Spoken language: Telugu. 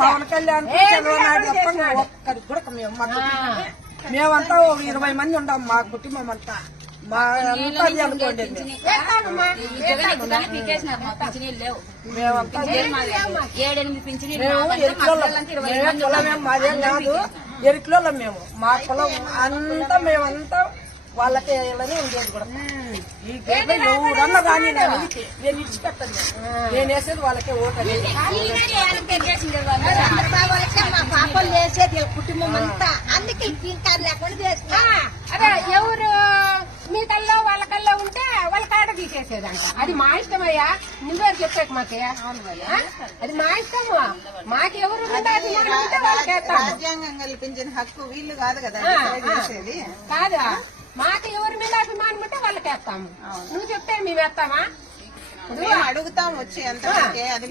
పవన్ కళ్యాణ్ చంద్రబాబు నాయుడు చెప్పండి ఒక్కరికి కూడా మేమంతా 20 మంది ఉంటాం మా కుటుంబం అంతా మా అంతా అనుకోండి మాదేం కాదు ఎరికిలో మేము మా కులం అంతా మేమంతా వాళ్ళకే ఉండేది కూడా ఈ గేట్లో ఎవరన్నా కానీ నేను ఇచ్చిపెట్టాను నేను వేసేది వాళ్ళకే ఓటు మా పాపలు చేసేది కుటుంబం అంతా అందుకే లేకుండా అదే ఎవరు మీ కల్లో వాళ్ళ కల్లో ఉంటే వాళ్ళ కాడ తీసేసేదంట. అది మా ఇష్టమయ్యా, నువ్వే చెప్పాక మాకే అది మా ఇష్టము. మాకెవరు రాజ్యాంగం కల్పించిన హక్కు వీళ్ళు కాదు కదా చేసేది కాదా. మాకు ఎవరి మీద అభిమానం ఉంటే వాళ్ళకి వేస్తాము. నువ్వు చెప్తే మేము వేస్తామా? అడుగుతాం వచ్చి ఎంత అది